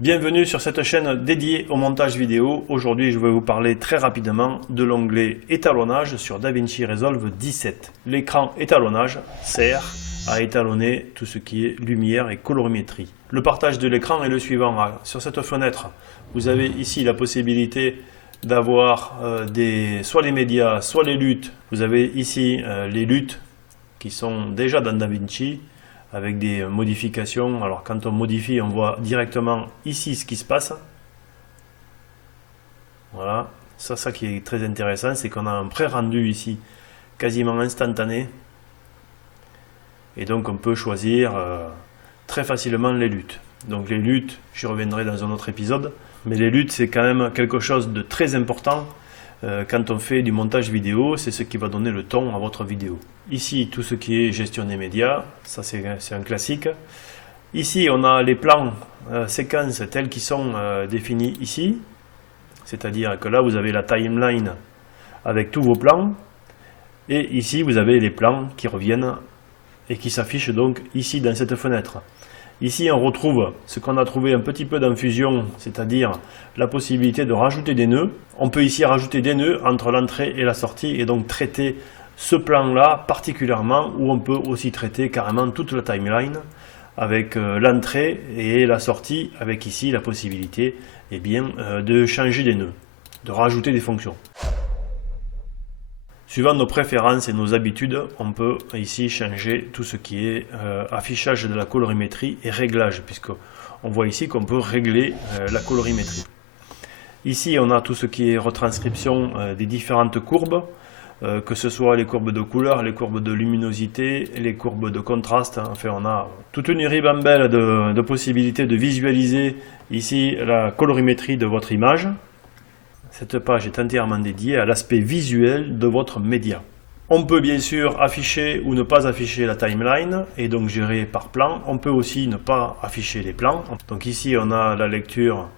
Bienvenue sur cette chaîne dédiée au montage vidéo. Aujourd'hui, je vais vous parler très rapidement de l'onglet étalonnage sur DaVinci Resolve 17. L'écran étalonnage sert à étalonner tout ce qui est lumière et colorimétrie. Le partage de l'écran est le suivant. Sur cette fenêtre, vous avez ici la possibilité d'avoir soit les médias, soit les luttes. Vous avez ici les luttes qui sont déjà dans DaVinci avec des modifications. Alors quand on modifie, on voit directement ici ce qui se passe. Voilà, ça qui est très intéressant, c'est qu'on a un pré-rendu ici quasiment instantané. Et donc on peut choisir très facilement les luttes. Donc les luttes, j'y reviendrai dans un autre épisode. Mais les luttes, c'est quand même quelque chose de très important. Quand on fait du montage vidéo, c'est ce qui va donner le ton à votre vidéo. Ici, tout ce qui est gestion des médias, ça c'est un classique. Ici, on a les plans séquences tels qu'ils sont définis ici. C'est-à-dire que là, vous avez la timeline avec tous vos plans. Et ici, vous avez les plans qui reviennent et qui s'affichent donc ici dans cette fenêtre. Ici, on retrouve ce qu'on a trouvé un petit peu dans Fusion, c'est-à-dire la possibilité de rajouter des nœuds. On peut ici rajouter des nœuds entre l'entrée et la sortie et donc traiter ce plan-là particulièrement, où on peut aussi traiter carrément toute la timeline avec l'entrée et la sortie, avec ici la possibilité de changer des nœuds, de rajouter des fonctions. Suivant nos préférences et nos habitudes, on peut ici changer tout ce qui est affichage de la colorimétrie et réglage, puisqu'on voit ici qu'on peut régler la colorimétrie. Ici, on a tout ce qui est retranscription des différentes courbes, que ce soit les courbes de couleur, les courbes de luminosité, les courbes de contraste. Enfin, on a toute une ribambelle de possibilités de visualiser ici la colorimétrie de votre image. Cette page est entièrement dédiée à l'aspect visuel de votre média. On peut bien sûr afficher ou ne pas afficher la timeline et donc gérer par plan. On peut aussi ne pas afficher les plans. Donc ici on a la lecture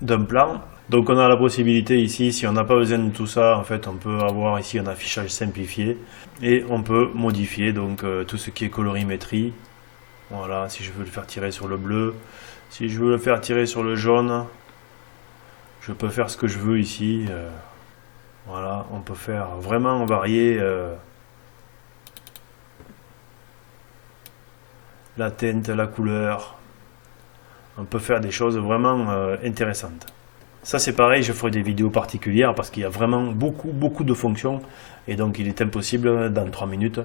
d'un plan. Donc on a la possibilité ici, si on n'a pas besoin de tout ça, en fait on peut avoir ici un affichage simplifié et on peut modifier donc tout ce qui est colorimétrie. Voilà, si je veux le faire tirer sur le bleu, si je veux le faire tirer sur le jaune. Je peux faire ce que je veux ici. Voilà, on peut faire vraiment varier la teinte, la couleur. On peut faire des choses vraiment intéressantes. Ça c'est pareil, je ferai des vidéos particulières parce qu'il y a vraiment beaucoup de fonctions. Et donc il est impossible dans 3 minutes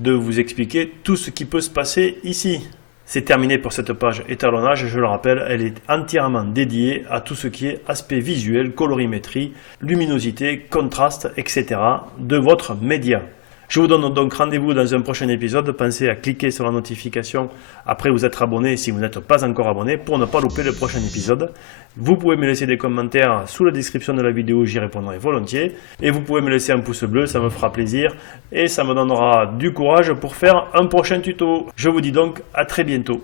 de vous expliquer tout ce qui peut se passer ici. C'est terminé pour cette page étalonnage, je le rappelle, elle est entièrement dédiée à tout ce qui est aspect visuel, colorimétrie, luminosité, contraste, etc. de votre média. Je vous donne donc rendez-vous dans un prochain épisode. Pensez à cliquer sur la notification après vous être abonné si vous n'êtes pas encore abonné pour ne pas louper le prochain épisode. Vous pouvez me laisser des commentaires sous la description de la vidéo, j'y répondrai volontiers. Et vous pouvez me laisser un pouce bleu, ça me fera plaisir et ça me donnera du courage pour faire un prochain tuto. Je vous dis donc à très bientôt.